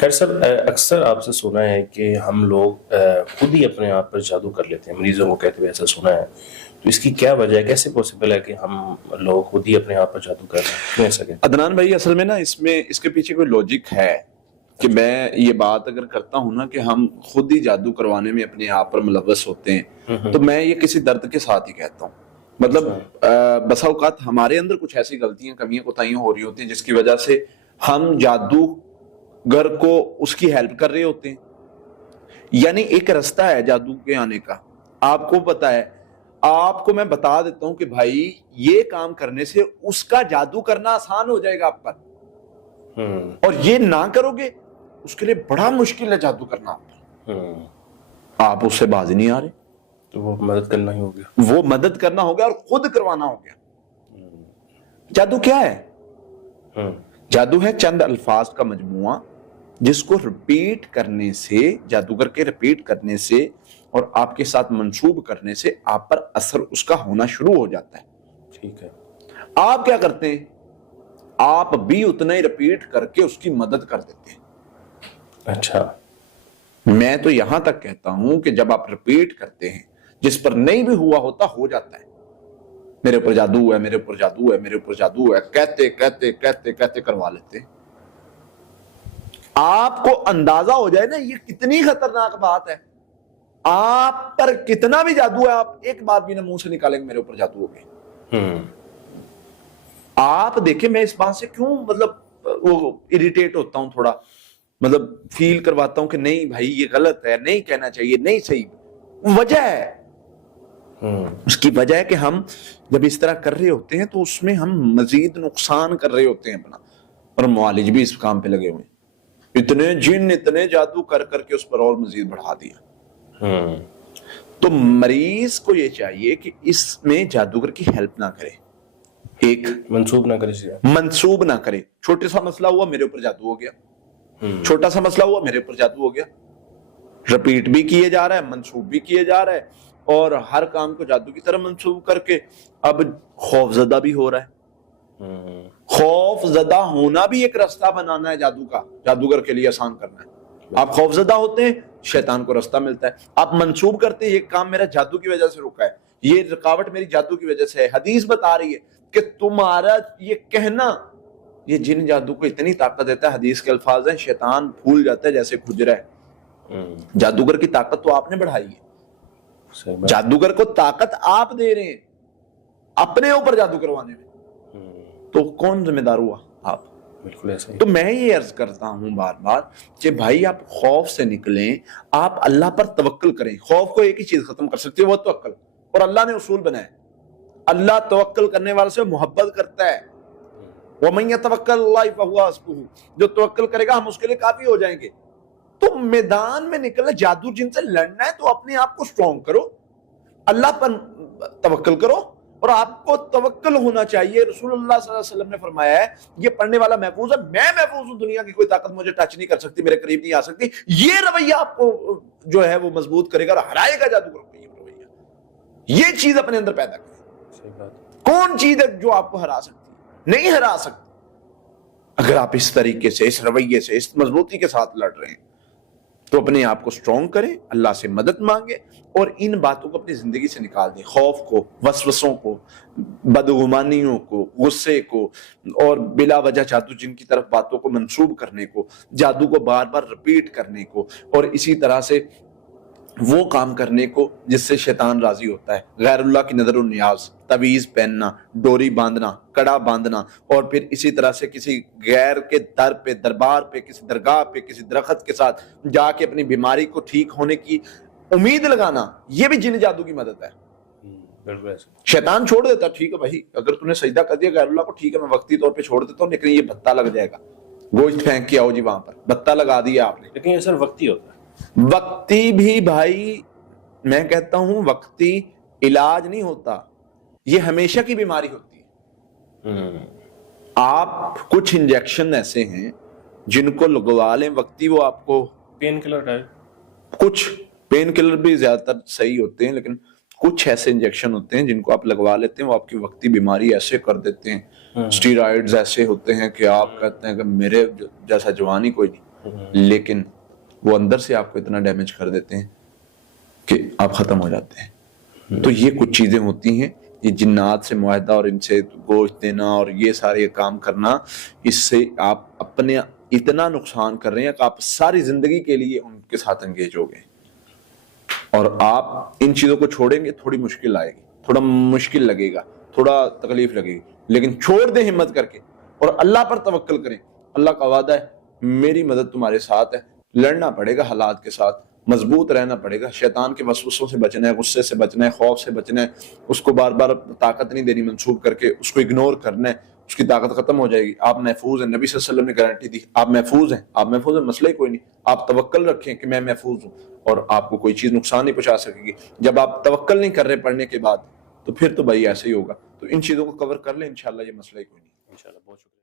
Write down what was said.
خیر سر، اکثر آپ سے سنا ہے کہ ہم لوگ خود ہی اپنے آپ پر جادو کر لیتے ہیں، مریضوں کو کہتے ہوئے ایسا سنا ہے. تو اس کی کیا وجہ ہے؟ کیسے پاسبل ہے کہ ہم لوگ خود ہی اپنے آپ پر جادو کر رہے ہیں؟ کیوں ایسا کہتے عدنان بھائی، اصل میں نا اس کے پیچھے کوئی لوجک ہے کہ میں یہ بات اگر کرتا ہوں نا کہ ہم خود ہی جادو کروانے میں اپنے آپ پر ملوث ہوتے ہیں، تو میں یہ کسی درد کے ساتھ ہی کہتا ہوں. مطلب بسا اوقات ہمارے اندر کچھ ایسی غلطیاں، کمیاں، کوتاہیاں ہو رہی ہوتی ہیں جس کی وجہ سے ہم جادوگر کو اس کی ہیلپ کر رہے ہوتے ہیں. یعنی ایک رستہ ہے جادو کے آنے کا، آپ کو پتا ہے. آپ کو میں بتا دیتا ہوں کہ بھائی یہ کام کرنے سے اس کا جادو کرنا آسان ہو جائے گا آپ پر، اور یہ نہ کرو گے اس کے لیے بڑا مشکل ہے جادو کرنا آپ پر. آپ اس سے باز نہیں آ رہے، تو وہ مدد کرنا ہی ہوگا، وہ مدد کرنا ہوگا اور خود کروانا ہوگا. جادو کیا ہے؟ جادو ہے چند الفاظ کا مجموعہ جس کو رپیٹ کرنے سے، جادوگر کے رپیٹ کرنے سے اور آپ کے ساتھ منسوب کرنے سے آپ پر اثر اس کا ہونا شروع ہو جاتا ہے. ٹھیک ہے. آپ کیا کرتے ہیں؟ آپ بھی اتنا ہی رپیٹ کر کے اس کی مدد کر دیتے ہیں. اچھا. میں تو یہاں تک کہتا ہوں کہ جب آپ رپیٹ کرتے ہیں، جس پر نہیں بھی ہوا ہوتا ہو جاتا ہے. میرے اوپر جادو ہے، میرے اوپر جادو ہے، میرے اوپر جادو ہے، کہتے کہتے کہتے کہتے کروا لیتے ہیں. آپ کو اندازہ ہو جائے نا یہ کتنی خطرناک بات ہے. آپ پر کتنا بھی جادو ہے، آپ ایک بات بھی نہ منہ سے نکالیں گے میرے اوپر جادو ہو گئے. آپ دیکھیں میں اس بات سے کیوں وہ اریٹیٹ ہوتا ہوں، تھوڑا فیل کرواتا ہوں کہ نہیں بھائی یہ غلط ہے، نہیں کہنا چاہیے، نہیں صحیح. وجہ ہے، اس کی وجہ ہے کہ ہم جب اس طرح کر رہے ہوتے ہیں تو اس میں ہم مزید نقصان کر رہے ہوتے ہیں اپنا، اور معالج بھی اس کام پہ لگے ہوئے ہیں. اتنے جن، اتنے جادو کر کر کے اس پر اور مزید بڑھا دیا. تو مریض کو یہ چاہیے کہ اس میں جادوگر کی ہیلپ نہ کرے، ایک منسوب نہ کرے، منسوب نہ کرے. چھوٹا سا مسئلہ ہوا میرے اوپر جادو ہو گیا، چھوٹا سا مسئلہ ہوا میرے اوپر جادو ہو گیا. رپیٹ بھی کیے جا رہا ہے، منسوب بھی کیے جا رہا ہے، اور ہر کام کو جادو کی طرح منسوب کر کے اب خوف زدہ بھی ہو رہا ہے. خوف زدہ ہونا بھی ایک رستہ بنانا ہے جادو کا، جادوگر کے لیے آسان کرنا ہے. آپ خوف زدہ ہوتے ہیں، شیطان کو رستہ ملتا ہے. آپ منسوب کرتے ہیں یہ کام میرا جادو کی وجہ سے رکا ہے، یہ رکاوٹ میری جادو کی وجہ سے ہے. حدیث بتا رہی ہے کہ تمہارا یہ کہنا یہ جن جادو کو اتنی طاقت دیتا ہے. حدیث کے الفاظ ہیں شیطان پھول جاتا ہے جیسے کھجرا ہے. جادوگر کی طاقت تو آپ نے بڑھائی ہے، جادوگر کو طاقت آپ دے رہے ہیں اپنے اوپر جادو کروانے میں، تو کون ذمہ دار ہوا؟ آپ. بالکل ایسا ہی. تو میں یہ عرض کرتا ہوں بار بار کہ بھائی آپ خوف سے نکلیں، آپ اللہ پر توکل کریں. خوف کو ایک ہی چیز ختم کر سکتی ہے، وہ توکل. اور اللہ نے اصول بنایا، اللہ توکل کرنے والے سے محبت کرتا ہے. وَمَن يَتَوَكَّلْ عَلَى اللَّهِ فَهُوَ حَسْبُهُ، جو توکل کرے گا ہم اس کے لیے کافی ہو جائیں گے. تو میدان میں نکلنا، جادو جن سے لڑنا ہے تو اپنے آپ کو سٹرونگ کرو، اللہ پر توکل کرو، اور آپ کو توکل ہونا چاہیے. رسول اللہ صلی اللہ علیہ وسلم نے فرمایا ہے یہ پڑھنے والا محفوظ ہے، میں محفوظ ہوں، دنیا کی کوئی طاقت مجھے ٹچ نہیں کر سکتی، میرے قریب نہیں آ سکتی. یہ رویہ آپ کو جو ہے وہ مضبوط کرے گا اور ہرائے گا جادوگر کو. یہ رویہ، یہ چیز اپنے اندر پیدا کریں. کون چیز ہے جو آپ کو ہرا سکتی ہے؟ نہیں ہرا سکتی. اگر آپ اس طریقے سے، اس رویے سے، اس مضبوطی کے ساتھ لڑ رہے ہیں تو اپنے آپ کو سٹرونگ کریں، اللہ سے مدد مانگیں، اور ان باتوں کو اپنی زندگی سے نکال دیں. خوف کو، وسوسوں کو، بدگمانیوں کو، غصے کو، اور بلا وجہ جادو جن کی طرف باتوں کو منسوب کرنے کو، جادو کو بار بار رپیٹ کرنے کو، اور اسی طرح سے وہ کام کرنے کو جس سے شیطان راضی ہوتا ہے. غیر اللہ کی نظر و نیاز، تعویذ پہننا، ڈوری باندھنا، کڑا باندھنا، اور پھر اسی طرح سے کسی غیر کے در پہ، دربار پہ، کسی درگاہ پہ، کسی درخت کے ساتھ جا کے اپنی بیماری کو ٹھیک ہونے کی امید لگانا، یہ بھی جن جادو کی مدد ہے. شیطان چھوڑ دیتا، ٹھیک ہے بھائی اگر تم نے سجدہ کر دیا غیر اللہ کو، ٹھیک ہے میں وقتی طور پہ چھوڑ دیتا ہوں، لیکن یہ بھتہ لگ جائے گا. گوشت پھینک کے آؤ جی، وہاں پر بھتہ لگا دیا آپ نے. لیکن یہ سر وقتی ہوتا ہے. وقتی بھی بھائی میں کہتا ہوں وقتی علاج نہیں ہوتا، یہ ہمیشہ کی بیماری ہوتی ہے. آپ کچھ انجیکشن ایسے ہیں جن کو لگوا لیں وقتی، وہ آپ کو پین کلر ہے، کچھ پین کلر بھی زیادہ تر صحیح ہوتے ہیں، لیکن کچھ ایسے انجیکشن ہوتے ہیں جن کو آپ لگوا لیتے ہیں وہ آپ کی وقتی بیماری ایسے کر دیتے ہیں. اسٹیرائڈز ایسے ہوتے ہیں کہ آپ کہتے ہیں کہ میرے جیسا جوان ہی کوئی نہیں. لیکن وہ اندر سے آپ کو اتنا ڈیمیج کر دیتے ہیں کہ آپ ختم ہو جاتے ہیں. تو یہ کچھ چیزیں ہوتی ہیں، یہ جنات سے معاہدہ اور ان سے گوشت دینا اور یہ سارے کام کرنا، اس سے آپ اپنے اتنا نقصان کر رہے ہیں کہ آپ ساری زندگی کے لیے ان کے ساتھ انگیج ہو گئے. اور آپ ان چیزوں کو چھوڑیں گے، تھوڑی مشکل آئے گی، تھوڑا مشکل لگے گا، تھوڑا تکلیف لگے گی، لیکن چھوڑ دیں ہمت کر کے اور اللہ پر توکل کریں. اللہ کا وعدہ ہے میری مدد تمہارے ساتھ ہے. لڑنا پڑے گا حالات کے ساتھ، مضبوط رہنا پڑے گا، شیطان کے وسوسوں سے بچنا ہے، غصے سے بچنا ہے، خوف سے بچنا ہے، اس کو بار بار طاقت نہیں دینی منسوخ کر کے، اس کو اگنور کرنا ہے، اس کی طاقت ختم ہو جائے گی. آپ محفوظ ہیں، نبی صلی اللہ علیہ وسلم نے گارنٹی دی، آپ محفوظ ہیں، آپ محفوظ ہیں، مسئلہ ہی کوئی نہیں. آپ توکل رکھیں کہ میں محفوظ ہوں اور آپ کو کوئی چیز نقصان نہیں پہنچا سکے گی. جب آپ توکل نہیں کر رہے پڑھنے کے بعد تو پھر تو بھائی ایسے ہی ہوگا. تو ان چیزوں کو کور کر لیں، انشاءاللہ یہ مسئلہ ہی کوئی نہیں. انشاءاللہ. بہت شکریہ.